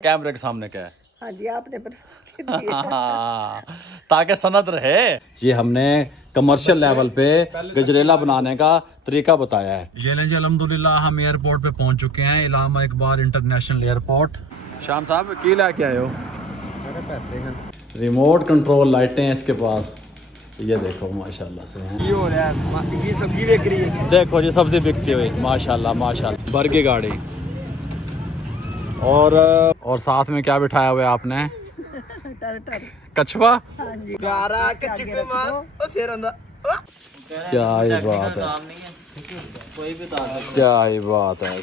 कैमरे के सामने क्या है? हाँ जी, आपने ताकि सनद रहे। ये हमने कमर्शियल लेवल पे गजरेला बनाने का तरीका बताया है। ये लें जी, अल्हम्दुलिल्लाह हम एयरपोर्ट पे पहुंच चुके हैं, इलामा इकबाल इंटरनेशनल एयरपोर्ट। शाम साहब की लेके आए हो? सारे पैसे हैं, रिमोट कंट्रोल लाइटें हैं इसके पास। ये देखो माशाल्लाह से हैं। ये हो रहा है, ये सब्जी बिक रही है। देखो जी सब्जी बिकती हुई, माशाल्लाह माशाल्लाह। भर की गाड़ी और साथ में क्या बिठाया हुआ है आपने? कछुआ। हाँ जी, क्या ही बात है, क्या ही बात है।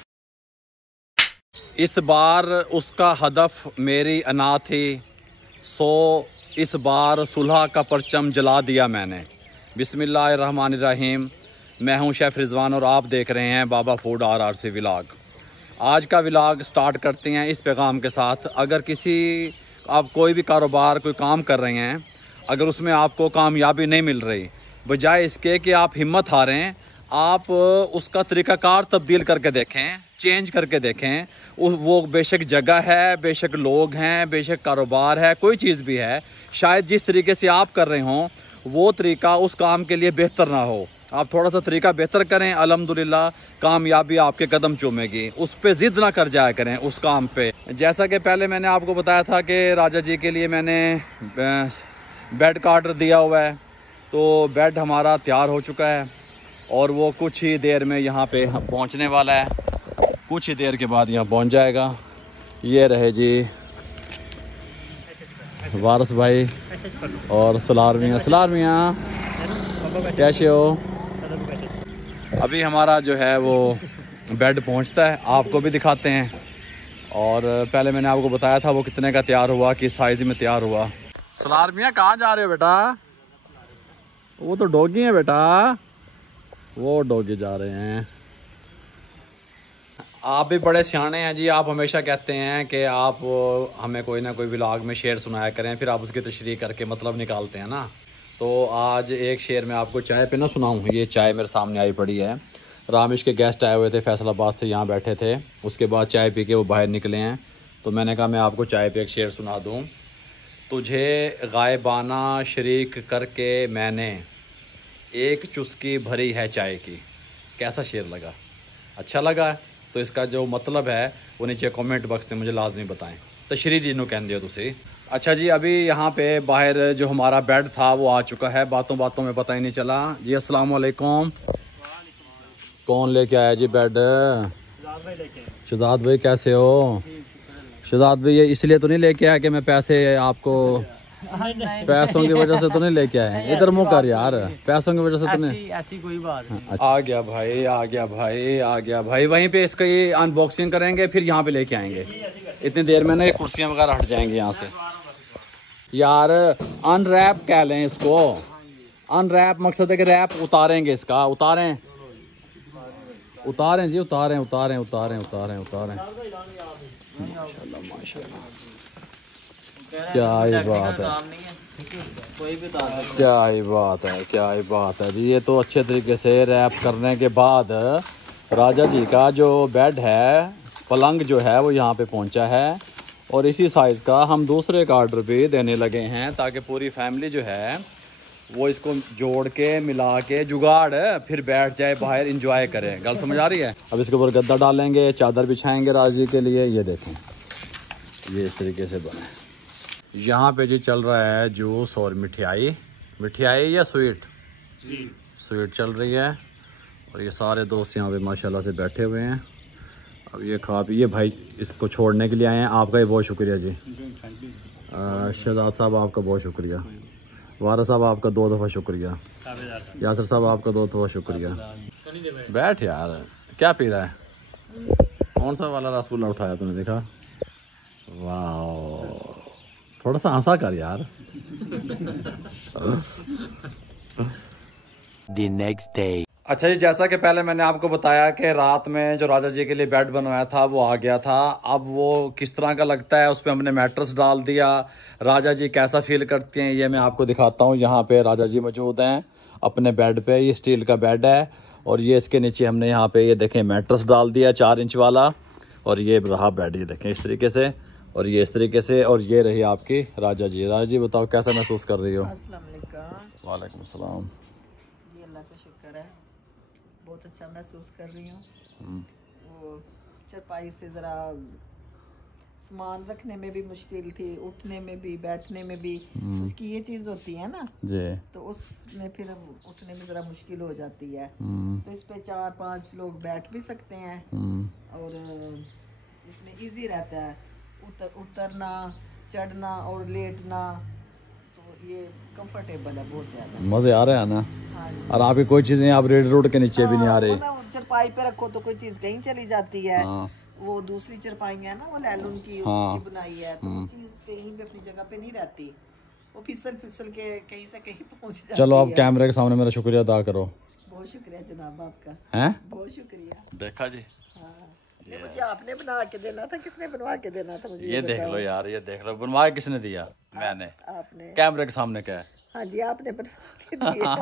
इस बार उसका हदफ मेरी अना थी, सो इस बार सुलह का परचम जला दिया मैंने। बिस्मिल्लाहिर्रहमानिर्रहीम। मैं हूं शेफ़ रिजवान और आप देख रहे हैं बाबा फूड RRC व्लॉग। आज का व्लॉग स्टार्ट करते हैं इस पैगाम के साथ। अगर आप कोई भी कारोबार कोई काम कर रहे हैं, अगर उसमें आपको कामयाबी नहीं मिल रही, बजाय इसके कि आप हिम्मत हारें, आप उसका तरीक़ाकार तब्दील करके देखें, चेंज करके देखें। वो बेशक जगह है, बेशक लोग हैं, बेशक कारोबार है, कोई चीज़ भी है, शायद जिस तरीके से आप कर रहे हों वो तरीका उस काम के लिए बेहतर ना हो। आप थोड़ा सा तरीका बेहतर करें, अल्हम्दुलिल्लाह कामयाबी आपके कदम चूमेगी। उस पर ज़िद ना कर जाया करें उस काम पे। जैसा कि पहले मैंने आपको बताया था कि राजा जी के लिए मैंने बेड का ऑर्डर दिया हुआ है, तो बेड हमारा तैयार हो चुका है और वो कुछ ही देर में यहाँ पे पहुँचने वाला है। कुछ ही देर के बाद यहाँ पहुँच जाएगा। ये रहे जी वारिस भाई और सलार मियाँ कैसे हो? अभी हमारा जो है वो बेड पहुंचता है, आपको भी दिखाते हैं। और पहले मैंने आपको बताया था वो कितने का तैयार हुआ, किस साइज़ में तैयार हुआ। सलार मियाँ कहाँ जा रहे हो बेटा? वो तो डॉगी है बेटा, वो डॉगी जा रहे हैं। आप भी बड़े सियाने हैं जी। आप हमेशा कहते हैं कि आप हमें कोई ना कोई व्लॉग में शेर सुनाया करें, फिर आप उसकी तशरीह करके मतलब निकालते हैं ना। तो आज एक शेर मैं आपको चाय पे ना सुनाऊँ। ये चाय मेरे सामने आई पड़ी है। रामिश के गेस्ट आए हुए थे, फैसलाबाद से यहाँ बैठे थे, उसके बाद चाय पी के वो बाहर निकले हैं, तो मैंने कहा मैं आपको चाय पे एक शेर सुना दूँ। तुझे गायबाना शरीक करके मैंने एक चुस्की भरी है चाय की। कैसा शेर लगा? अच्छा लगा? तो इसका जो मतलब है वो नीचे कमेंट बॉक्स में मुझे लाजमी बताएं। तशरीह जिन्हों कहते हो तुसी। अच्छा जी, अभी यहाँ पे बाहर जो हमारा बेड था वो आ चुका है, बातों बातों में पता ही नहीं चला जी। अस्सलाम वालेकुम। कौन लेके आया जी बेड? शहजाद भाई कैसे हो? शहजाद भाई ये इसलिए तो नहीं लेके आया कि मैं पैसों की वजह से तो नहीं लेके आए? इधर मुँह कर यार, पैसों की वजह से तो नहीं। ऐसी कोई बात नहीं। अच्छा। आ गया भाई वहीं पे इसका ये अनबॉक्सिंग करेंगे, फिर यहाँ पे लेके आएंगे। इतनी देर में ना ये कुर्सियाँ वगैरह हट जाएंगी यहाँ से। यार अनरैप कह लें इसको, अनरैप मकसद है कि रैप उतारेंगे इसका। उतारें जी, उतारें। माशाल्लाह क्या ही बात है, क्या ही बात है जी। ये तो अच्छे तरीके से रैप करने के बाद राजा जी का जो बेड है, पलंग जो है वो यहाँ पे पहुँचा है। और इसी साइज़ का हम दूसरे का ऑर्डर भी देने लगे हैं, ताकि पूरी फैमिली जो है वो इसको जोड़ के मिला के जुगाड़ फिर बैठ जाए बाहर, इंजॉय करें। गल समझ आ रही है? अब इसके ऊपर गद्दा डालेंगे, चादर बिछाएंगे राजी के लिए। ये देखें, ये इस तरीके से बने। यहाँ पे जी चल रहा है जूस और मिठाई या स्वीट चल रही है। और ये सारे दोस्त यहाँ पे माशाल्लाह से बैठे हुए हैं। अब ये खा पी, ये भाई इसको छोड़ने के लिए आए हैं। आपका भी बहुत शुक्रिया जी। शहजाद साहब आपका बहुत शुक्रिया। वारिस साहब आपका 2 दफ़ा शुक्रिया। यासर साहब आपका 2 दफ़ा शुक्रिया। बैठ यार, क्या पी रहा है? कौन सा वाला रसगुल्ला उठाया तूने? देखा? वाह, थोड़ा सा हंसा कर यार। The next day. अच्छा जी, जैसा कि पहले मैंने आपको बताया कि रात में जो राजा जी के लिए बेड बनवाया था वो आ गया था। अब वो किस तरह का लगता है, उस पर हमने मैट्रेस डाल दिया। राजा जी कैसा फील करते हैं ये मैं आपको दिखाता हूँ। यहाँ पे राजा जी मौजूद हैं अपने बेड पे। ये स्टील का बेड है और ये इसके नीचे हमने यहाँ पे ये देखें मैट्रेस डाल दिया 4 इंच वाला। और ये रहा बेड, ये देखें इस तरीके से। और ये इस तरीके से। और ये रही आपकी राजा जी। राजा जी बताओ कैसा महसूस कर रही हो? अस्सलाम वालेकुम। वालेकुम सलाम। जी अल्लाह का शुक्र है, बहुत अच्छा महसूस कर रही हूँ। वो चरपाई से ज़रा सामान रखने में भी मुश्किल थी, उठने में भी, बैठने में भी। उसकी ये चीज़ होती है ना जी, तो उसमें फिर उठने में ज़रा मुश्किल हो जाती है। तो इस पे 4-5 लोग बैठ भी सकते हैं और इसमें इजी रहता है उतरना, चढ़ना और लेटना। तो ये कंफर्टेबल है बहुत ज़्यादा। मज़े आ रहे हैं ना? हाँ जी। और आपकी कोई चीज़ें आप रेड रोड के नीचे भी नहीं आ रही। चरपाई पे रखो तो कोई चीज़ कहीं चली जाती है। हाँ। वो दूसरी चरपाई है ना, वो लैलून की हाँ। बनाई है, तो वो चीज़ कहीं भी अपनी जगह पे नहीं रहती, वो फिसल फिसल के कहीं से कहीं पहुंच जाती है। चलो आप कैमरे के सामने मेरा शुक्रिया अदा करो। बहुत शुक्रिया जनाब आपका, हैं? बहुत शुक्रिया। देखा जी, हाँ, ये मुझे आपने बना के देना था, किसने बनवा के देना था मुझे? ये देख लो यार, ये देख लो, बनवा के किसने दिया? मैंने। आपने? कैमरे के सामने क्या है? हाँ जी, आपने बनवा के दिया।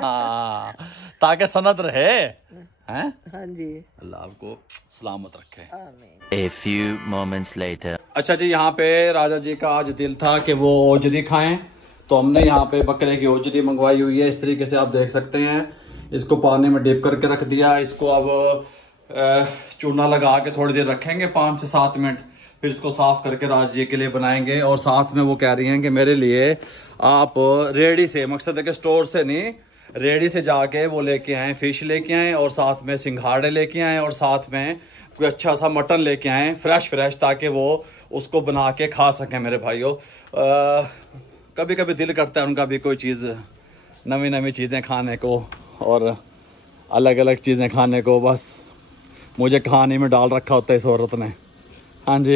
ताकि सनत रहे हैं। हाँ जी, अल्लाह आपको सलामत रखे। आमीन। A few moments later. अच्छा जी, यहाँ पे राजा जी का आज दिल था कि वो ओजरी खाएं, तो हमने यहाँ पे बकरे की ओजरी मंगवाई हुई है। इस तरीके से आप देख सकते हैं। इसको पानी में डिप करके रख दिया। इसको अब चूना लगा के थोड़ी देर रखेंगे, 5 से 7 मिनट। फिर इसको साफ करके राजा जी के लिए बनाएंगे। और साथ में वो कह रही हैं कि मेरे लिए आप रेडी से, मकसद है कि स्टोर से नहीं, रेडी से जाके वो लेके आए, फिश लेके आए और साथ में सिंघाड़े लेके आए और साथ में कोई अच्छा सा मटन लेके आए फ्रेश, ताकि वो उसको बना के खा सकें मेरे भाइयों। कभी कभी दिल करता है उनका भी कोई चीज़, नवी नवी चीज़ें खाने को और अलग अलग चीज़ें खाने को। बस मुझे कहानी में डाल रखा होता है इस औरत ने। हाँ जी,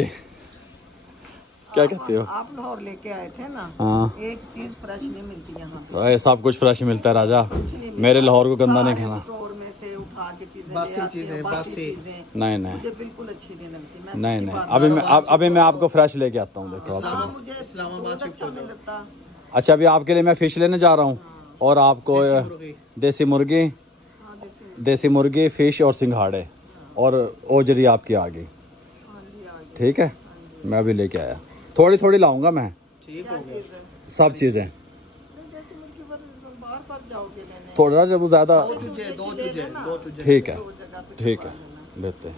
क्या कहते हो? आप लाहौर लेके आए थे ना? हाँ, एक चीज़ फ्रेश नहीं मिलती यहाँ पे। अरे सब कुछ फ्रेश मिलता है राजा, मेरे लाहौर को गंदा नहीं खाना। स्टोर में से उठा के चीजें बासी चीजें, बासी। नहीं नहीं मुझे बिल्कुल अच्छी नहीं लगती। मैं नहीं सच्ची नहीं, बात अभी मैं आपको फ्रेश लेके आता हूँ। देखो हाँ, आपको। मुझे इस्लामाबाद रोज अच्छा नहीं लगता। अच्छा, अभी आपके लिए मैं फिश लेने जा रहा हूँ और आपको देसी मुर्गी, हाँ, देसी मुर्गी, फिश और सिंघाड़े और ओजरी आपकी आ गई। ठीक है, मैं अभी लेके आया। थोड़ी थोड़ी लाऊंगा मैं, ठीक हो गया। सब चीज़ें जैसे मुर्गी बार जाओगे लेने, थोड़ा जब ज़्यादा। दो चूजे। ठीक है, ठीक है, लेते हैं।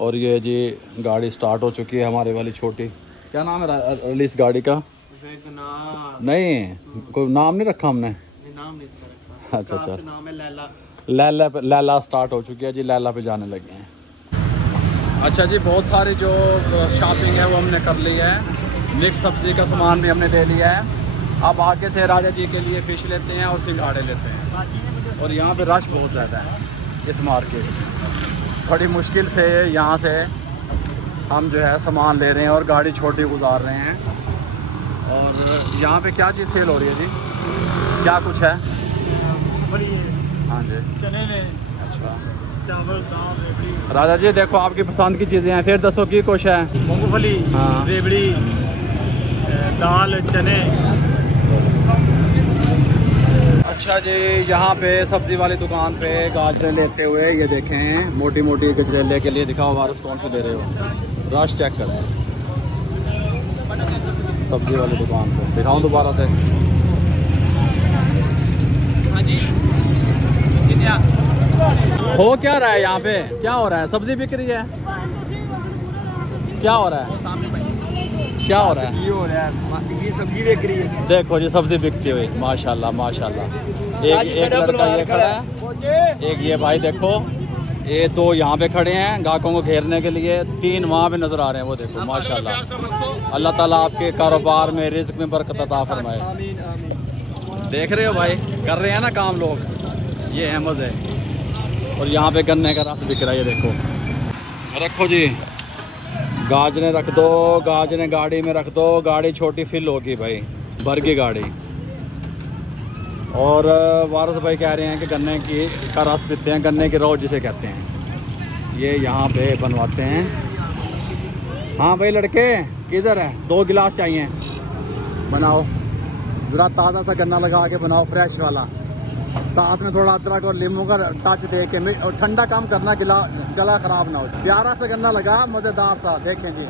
और ये जी गाड़ी स्टार्ट हो चुकी है हमारे वाली छोटी। क्या नाम है अली इस गाड़ी का? वैगनार। नहीं, कोई नाम नहीं रखा हमने। नाम नहीं इसका रखा। अच्छा अच्छा, इसका नाम है लैला। लैला स्टार्ट हो चुकी है जी, लैला पे जाने लगे हैं। अच्छा जी, बहुत सारी जो शॉपिंग है वो हमने कर ली है। मिक्स सब्जी का सामान भी हमने ले लिया है। अब आगे से राजा जी के लिए फ़िश लेते हैं और सिंघाड़े लेते हैं। और यहाँ पे रश बहुत ज़्यादा है इस मार्केट। बड़ी मुश्किल से यहाँ से हम जो है सामान ले रहे हैं और गाड़ी छोटी गुजार रहे हैं। और यहाँ पे क्या चीज़ सेल हो रही है जी? क्या कुछ है? हाँ जी, चने ने अच्छा। चावल, दाल, रेवड़ी। राजा जी देखो आपकी पसंद की चीज़ें हैं, फिर दसो की कुछ है? मूंगफली, हाँ। रेवड़ी, दाल, चने। अच्छा जी, यहाँ पे सब्जी वाली दुकान पे गाजरें लेते हुए ये देखें, मोटी मोटी गजरेले के लिए। दिखाओ वारस कौन से ले रहे हो, रश चेक करें सब्जी वाली दुकान पे। दिखाऊं दोबारा से? हाँ जी, हो क्या रहा है यहाँ पे? क्या हो रहा है? सब्जी बिक रही है? क्या हो रहा है? क्या हो रहा है? ये हो रहा है, ये सब्जी बेच रही है। देखो जी, सब्जी बिकती हुई, माशाल्लाह माशाल्लाह। एक लड़का ये खड़ा है, एक ये भाई देखो, ये 2 यहाँ पे खड़े हैं गाहकों को घेरने के लिए, 3 वहाँ पे नजर आ रहे हैं। वो देखो माशाल्लाह। अल्लाह ताला आपके कारोबार में, रिज्क में बरकत अता फरमाए। आमीन आमीन। देख रहे हो भाई, कर रहे हैं ना काम लोग, ये है मज़े। और यहाँ पे गन्ने का रस बिक रहा है, ये देखो। रखो जी, गाजरें रख दो, गाजरें गाड़ी में रख दो। गाड़ी छोटी फिल होगी भाई, भर की गाड़ी। और वारस भाई कह रहे हैं कि गन्ने का रस पीते हैं, गन्ने की रोज जिसे कहते हैं, ये यहाँ पे बनवाते हैं। हाँ भाई लड़के, किधर है? 2 गिलास चाहिए, बनाओ। ज़रा ताज़ा सा गन्ना लगा के बनाओ, फ्रेश वाला, साथ में थोड़ा अदरक और नींबू का टच दे के। और ठंडा काम करना, गला ख़राब ना हो। प्यारा सा गन्ना लगा, मज़ेदार सा। देखें जी,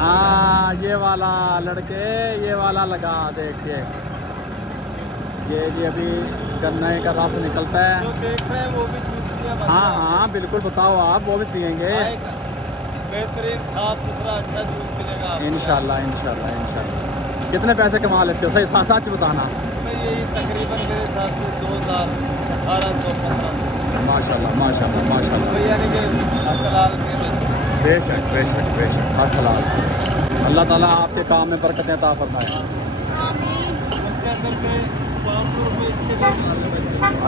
हाँ ये वाला लड़के, ये वाला लगा देखिए, ये जी अभी गन्ने का रस निकलता है। जो देख रहे हैं वो भी जूस पिया। हाँ हाँ बिल्कुल, बताओ आप, वो भी पियेंगे बेहतरीन साफ सुथरा अच्छा जूस मिलेगा आपको। इंशाल्लाह इंशाल्लाह इंशाल्लाह। कितने पैसे कमा लेते हो, सही सच बताना। तो यही तकरीबन मेरे हिसाब से 2000-1800-1500 माशाल्लाह माशाल्लाह माशाल्लाह। तो यानी कि हलाल के बेशक बेशक बेशक, हर हलाल। अल्लाह ताला आपके काम में बरकतें अता फरमाए। उसके अंदर से 500 रुपये इसके लिए।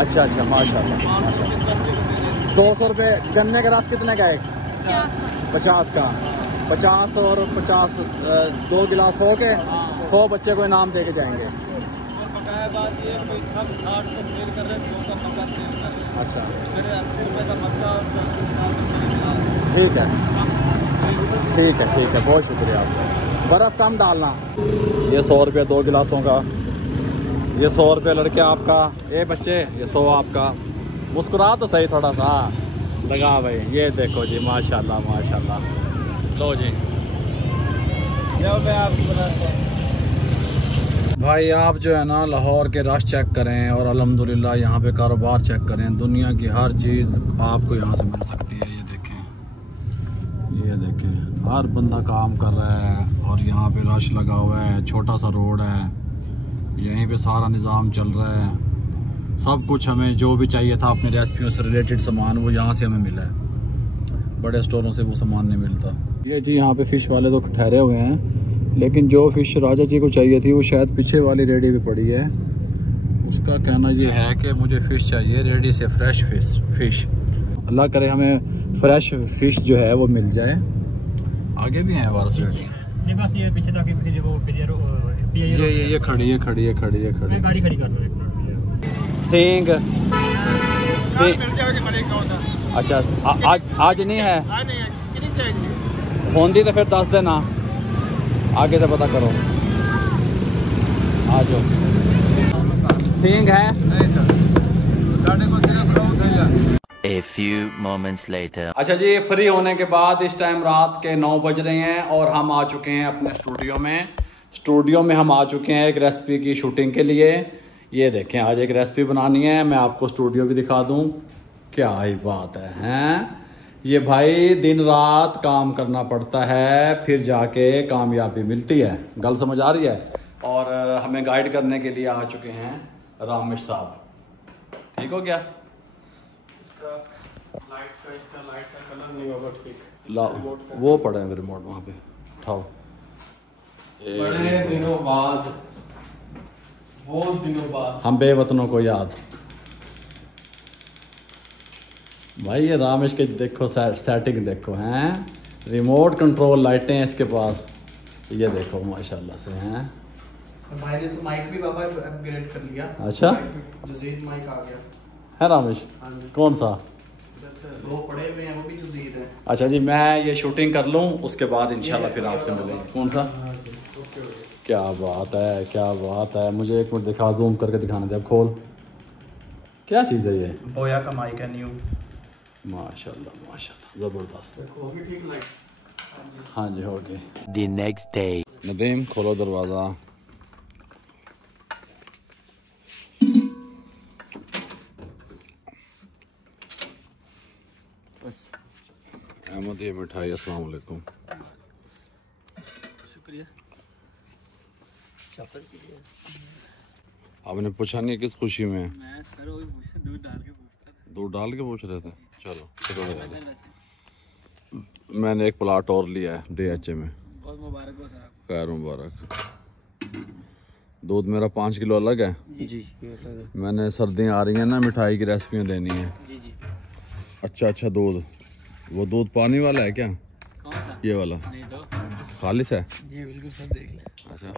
अच्छा अच्छा माशाल्लाह। 500 रुपये बच्चे को दे देंगे। 200 रुपये गन्ने का रस कितने का एक? 50 का। 50 और 50 2 गिलास हो के 100 बच्चे को इनाम दे के जाएंगे। और बकाया बात ये कोई सब 60 का सेल कर रहे हैं, 100 का मक्का सेल कर रहे हैं। अच्छा मेरे 80 रुपये का मक्का और 10 ठीक है ठीक है ठीक है, बहुत शुक्रिया आपका। बर्फ़ कम डालना। ये 100 रुपये 2 गिलासों का, ये 100 रुपये लड़के आपका। ये बच्चे ये 100 आपका। मुस्कुरा तो सही थोड़ा सा लगा भाई। ये देखो जी माशाल्लाह माशाल्लाह। लो जी मैं आपको बताता हूँ भाई, आप जो है ना लाहौर के रश चेक करें और अल्हम्दुलिल्लाह यहाँ पे कारोबार चेक करें। दुनिया की हर चीज़ आपको यहाँ से मिल सकती है। ये देखें हर बंदा काम कर रहा है और यहाँ पे रश लगा हुआ है। छोटा सा रोड है, यहीं पे सारा निज़ाम चल रहा है। सब कुछ हमें जो भी चाहिए था अपने रेसिपियों से रिलेटेड सामान, वो यहाँ से हमें मिला है। बड़े स्टोरों से वो सामान नहीं मिलता। ये जी यहाँ पे फ़िश वाले तो ठहरे हुए हैं, लेकिन जो फ़िश राजा जी को चाहिए थी वो शायद पीछे वाली रेडी पे पड़ी है। उसका कहना ये है कि मुझे फ़िश चाहिए रेडी से, फ्रेश फ़िश। अल्लाह करे हमें फ्रेश फ़िश जो है वो मिल जाए। आगे भी हैं वारस रेडी। नहीं बस ये पीछे जाके फिर वो ये खड़ी गाड़ी खड़ी कर दो एक मिनट। सींग अच्छा आज नहीं है, कितनी चाहिए? होंदी तो फिर 10 देना, आगे से पता करो। आ जाओ। सींग है? नहीं सर, साढ़े को सिर्फ रोहू चाहिए। A few moments later. अच्छा जी, फ्री होने के बाद इस टाइम रात के 9 बज रहे हैं और हम आ चुके हैं अपने स्टूडियो में हम आ चुके हैं एक रेसिपी की शूटिंग के लिए। ये देखें, आज एक रेसिपी बनानी है। मैं आपको स्टूडियो भी दिखा दूं। क्या ही बात है, हैं? ये भाई दिन रात काम करना पड़ता है, फिर जाके कामयाबी मिलती है। गल समझ आ रही है? और हमें गाइड करने के लिए आ चुके हैं रामिश साहब। ठीक हो गया? लाइट का कलर नहीं होगा ठीक। लाओ, वो पड़ा है रिमोट वहाँ पे, उठाओ। बड़े दिनों बाद, बहुत दिनों बाद हम बेवतनों को याद। भाई ये रामेश के देखो सेटिंग देखो, हैं? रिमोट कंट्रोल लाइटें हैं इसके पास। ये देखो माशाल्लाह से, हैं? भाई ने तो माइक भी बाबा अपग्रेड कर लिया। अच्छा, जजीद माइक आ गया है रामेश? कौन सा? दो पड़े हुए हैं, वो भी जजीद है। अच्छा जी, मैं ये शूटिंग कर लूँ, उसके बाद इंशाल्लाह फिर आपसे मिलेंगे। कौन सा? क्या बात है, क्या बात है। मुझे एक मिनट दिखा, जूम करके दिखाना दे। अब खोल, क्या चीज़ है ये? बोया का माइक है न्यू। माशाल्लाह माशाल्लाह, ज़बरदस्त है। होगी ठीक लाइट? हाँ जी, हो गई। The next day. नदीम खोलो दरवाज़ा। अहमद ये मिठाई। अस्सलाम वालेकुम। शुक्रिया। आपने पूछा नहीं किस खुशी में? मैं सर वो दूध डाल के पूछता था। दूध डाल के पूछ रहे थे? चलो मैंने एक प्लाट और लिया है DHA में। बहुत मुबारक हो सर। खैर मुबारक। दूध मेरा 5 किलो अलग है जी। मैंने सर्दियाँ आ रही हैं ना, मिठाई की रेसिपियाँ देनी है। जी। अच्छा दूध, वो दूध पानी वाला है क्या? कौन सा? ये वाला नहीं तो खालिस है? जी बिल्कुल सर, देख लें। अच्छा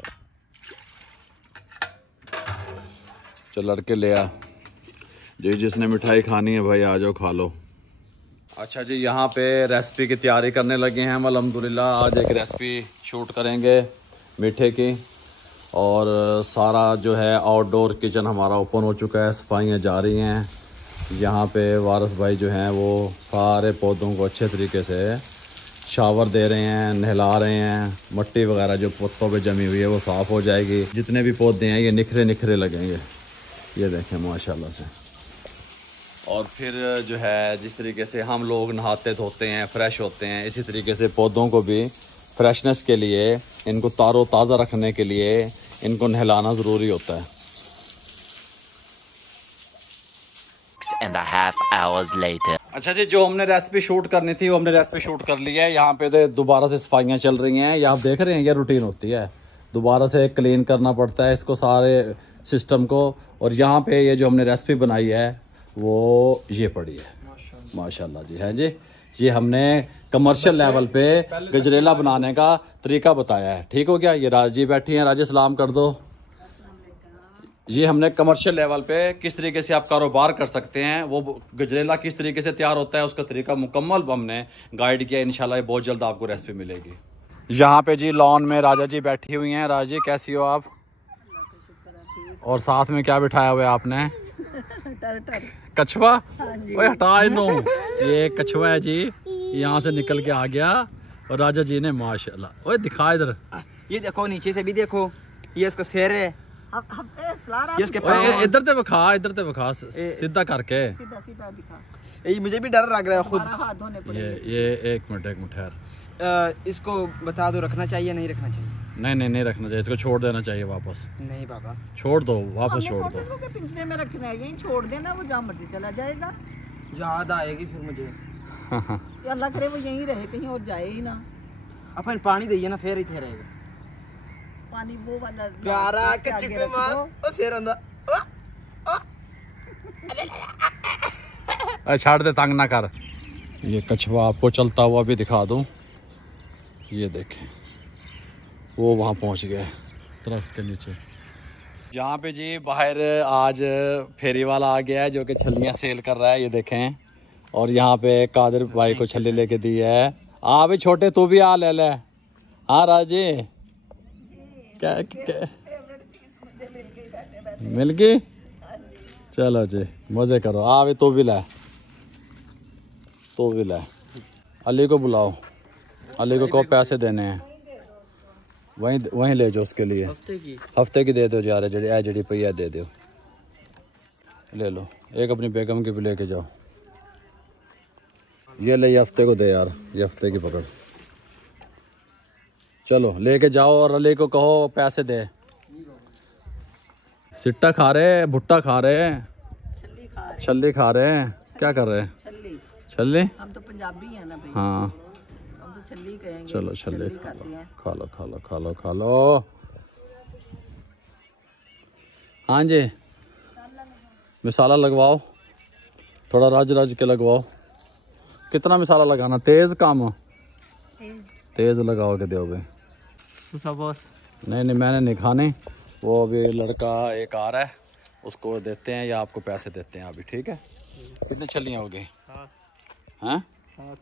चल लड़के ले आ, जी जिसने मिठाई खानी है भाई आ जाओ खा लो। अच्छा जी, यहाँ पे रेसिपी की तैयारी करने लगे हैं हम अल्हम्दुलिल्लाह। आज एक रेसिपी शूट करेंगे मीठे की, और सारा जो है आउटडोर किचन हमारा ओपन हो चुका है, सफाइयाँ जा रही हैं। यहाँ पे वारिस भाई जो हैं वो सारे पौधों को अच्छे तरीके से शावर दे रहे हैं, नहला रहे हैं। मिट्टी वगैरह जो पौधों पे जमी हुई है वो साफ़ हो जाएगी। जितने भी पौधे हैं ये निखरे निखरे लगेंगे, ये देखें माशाल्लाह से। और फिर जो है जिस तरीके से हम लोग नहाते धोते हैं, फ्रेश होते हैं, इसी तरीके से पौधों को भी फ्रेशनेस के लिए, इनको तारो ताज़ा रखने के लिए इनको नहलाना ज़रूरी होता है। 6.5 hours later. अच्छा जी, जो हमने रेसिपी शूट करनी थी वो हमने रेसिपी शूट कर ली है। यहाँ पे तो दोबारा से सफाइयाँ चल रही हैं, ये आप देख रहे हैं, ये रूटीन होती है। दोबारा से क्लीन करना पड़ता है इसको, सारे सिस्टम को। और यहाँ पे ये जो हमने रेसिपी बनाई है वो ये पड़ी है माशाल्लाह जी। है जी, ये हमने कमर्शियल लेवल पे गजरेला बनाने का तरीका बताया है। ठीक हो गया। ये राजी बैठी हैं, राजी सलाम कर दो। ये हमने कमर्शियल लेवल पे किस तरीके से आप कारोबार कर सकते हैं, वो गजरेला किस तरीके से तैयार होता है उसका तरीका मुकम्मल हमने गाइड किया। इंशाल्लाह बहुत जल्द आपको रेसिपी मिलेगी। यहाँ पे जी लॉन में राजा जी बैठी हुई हैं। राजा जी कैसी हो आप? और साथ में क्या बिठाया हुआ है आपने? कछुआ। ओए हटा इनो, ये कछुआ है जी, यहाँ से निकल के आ गया। और राजा जी ने माशाल्लाह, ओए दिखा इधर, ये देखो नीचे से भी देखो, ये इसका शेर है। इधर ते बखा, इधर ते बखा, सीधा करके सीधा सीधा दिखा। ये मुझे भी डर लग रहा है खुद। हाथ धोने ये एक मिनट ठहर। इसको बता दो रखना चाहिए नहीं रखना चाहिए? नहीं रखना चाहिए, इसको छोड़ देना चाहिए वापस। नहीं बाबा, छोड़ दो, वापस छोड़ दो। इसको पिंजरे में रखना है, यहीं छोड़ देना, वो जहाँ मर्जी चला जाएगा। याद आएगी फिर मुझे। अल्लाह करे वो यहीं रहे, कहीं और जाए ही ना। अपन पानी दइए ना, फिर इथे रहेगा पानी वो वाला प्यारा कच्चे मार ओ शेर अंदा। छाड़ दे, तंग ना कर। ये कछुआ आपको चलता हुआ भी दिखा दूं, ये देखें वो वहाँ पहुँच गया दरख्त के नीचे। यहाँ पे जी बाहर आज फेरी वाला आ गया है जो कि छल्लियाँ सेल कर रहा है, ये देखें। और यहाँ पे कादर भाई को छल्ली लेके दी है। हाँ भाई छोटे, तू भी आ ले ले। हाँ राजी, क्या मिल गई? चलो जी मज़े करो। आ भी, तू भी ले, तू भी ले। अली को बुलाओ, अली को कहो पैसे देने हैं, वहीं ले जाओ उसके लिए। हफ्ते की दे दो यार, जड़ी पैया दे दो, ले लो। एक अपनी बेगम की भी लेके जाओ। ये ले, ये हफ्ते को दे यार, ये हफ्ते की पकड़। चलो लेके जाओ और अली को कहो पैसे दे। सिट्टा खा रहे, भुट्टा खा रहे, छल्ली खा रहे, क्या कर रहे? छल्ली। हम तो पंजाबी हैं ना भाई। हाँ हम तो छल्ली कहेंगे। चलो छल्ली खाते हैं। खा लो खा लो खा लो खा लो। हाँ जी, मिसाला लगवाओ, थोड़ा रज के लगवाओ। कितना मिसाला लगाना? तेज काम? तेज लगाओ के दो भाई। नहीं मैंने नहीं खाने, वो अभी लड़का एक आ रहा है, उसको देते हैं या आपको पैसे देते हैं अभी। ठीक है, कितनी छल्लियाँ हो गई? हाँ 7।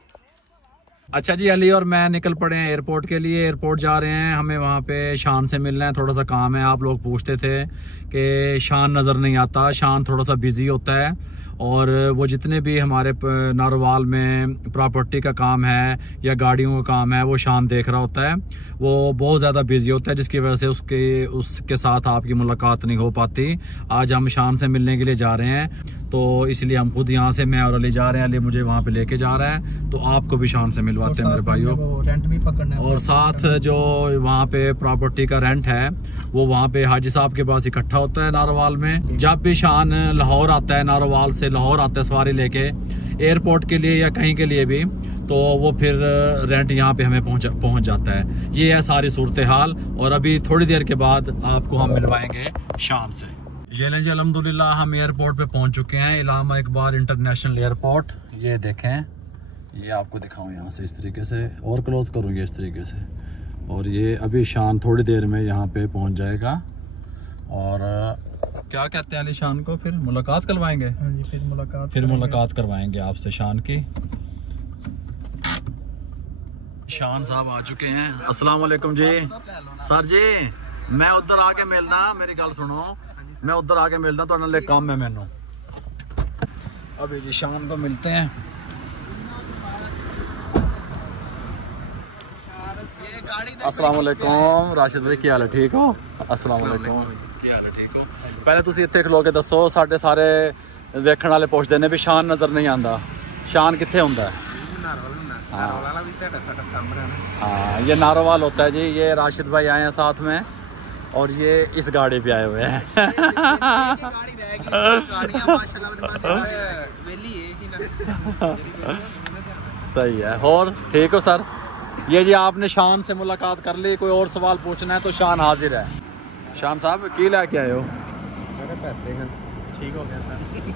अच्छा जी, अली और मैं निकल पड़े हैं एयरपोर्ट के लिए। एयरपोर्ट जा रहे हैं, हमें वहाँ पे शान से मिलना है, थोड़ा सा काम है। आप लोग पूछते थे कि शान नज़र नहीं आता, शान थोड़ा सा बिजी होता है। और वो जितने भी हमारे नारोवाल में प्रॉपर्टी का काम है या गाड़ियों का काम है वो शान देख रहा होता है। वो बहुत ज़्यादा बिजी होता है, जिसकी वजह से उसके साथ आपकी मुलाकात नहीं हो पाती। आज हम शान से मिलने के लिए जा रहे हैं, तो इसलिए हम खुद यहाँ से, मैं और अली जा रहे हैं। अली मुझे वहाँ पे लेके जा रहा है, तो आपको भी शान से मिलवाते हैं मेरे भाइयों। रेंट भी पकड़ना है। और साथ जो वहाँ पे प्रॉपर्टी का रेंट है वो वहाँ पे हाजी साहब के पास इकट्ठा होता है नारोवाल में। जब भी शान लाहौर आता है, नारोवाल से लाहौर आता है सवारी लेके एयरपोर्ट के लिए या कहीं के लिए भी, तो वो फिर रेंट यहाँ पे हमें पहुँच जाता है। ये है सारी सूरत हाल। और अभी थोड़ी देर के बाद आपको हम मिलवाएंगे शान से। ये लें जी, अल्हम्दुलिल्लाह हम एयरपोर्ट पे पहुँच चुके हैं, इलामा इकबाल इंटरनेशनल एयरपोर्ट। ये देखें, ये आपको दिखाऊँ यहाँ से, इस तरीके से और क्लोज करूँगी इस तरीके से। और ये अभी शान थोड़ी देर में यहाँ पे पहुँच जाएगा। और क्या कहते हैं अली शान को, फिर मुलाकात करवाएंगे। हाँ जी, फिर मुलाकात करवाएंगे आपसे शान की। शान साहब आ चुके हैं। अस्सलाम वालेकुम जी। सर जी, मैं उधर आके मिलना, मेरी गल सुनो, मैं उधर आके मिलना तो नाले काम है मैनू। अभी जी शान को मिलते हैं। अस्सलाम वालेकुम राशिद भाई, क्या हाल है? ठीक हो? अस्सलाम वालेकुम, क्या हाल है? ठीक हो? पहले तुसी इत्थे खलो के दसो, साडे सारे देखने वाले पुछदे ने भी शान नज़र नहीं आंदा, शान कित्थे हुंदा है? हाँ, ये नारोवाल होता है जी। ये राशिद भाई आए हैं साथ में और ये इस गाड़ी पे आए हुए हैं। सही है। और ठीक हो सर? ये जी आपने शान से मुलाकात कर ली, कोई और सवाल पूछना है तो शान हाजिर है। शान साहब की लेके आए हो? सारे पैसे हैं, ठीक हो गया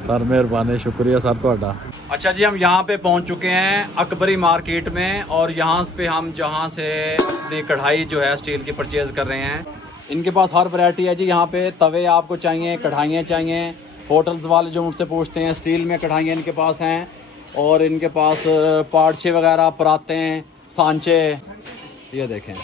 सर मेहरबानी, शुक्रिया सर ਤੁਹਾਡਾ। अच्छा जी, हम यहाँ पे पहुँच चुके हैं अकबरी मार्केट में और यहाँ पे हम जहाँ से अपनी कढ़ाई जो है स्टील की परचेज़ कर रहे हैं। इनके पास हर वैरायटी है जी। यहाँ पे तवे आपको चाहिए, कढ़ाइयाँ चाहिए, होटल्स वाले जो मुझसे पूछते हैं, स्टील में कढ़ाइयाँ इनके पास हैं और इनके पास पार्चे वगैरह, पराते, सांचे, ये देखें।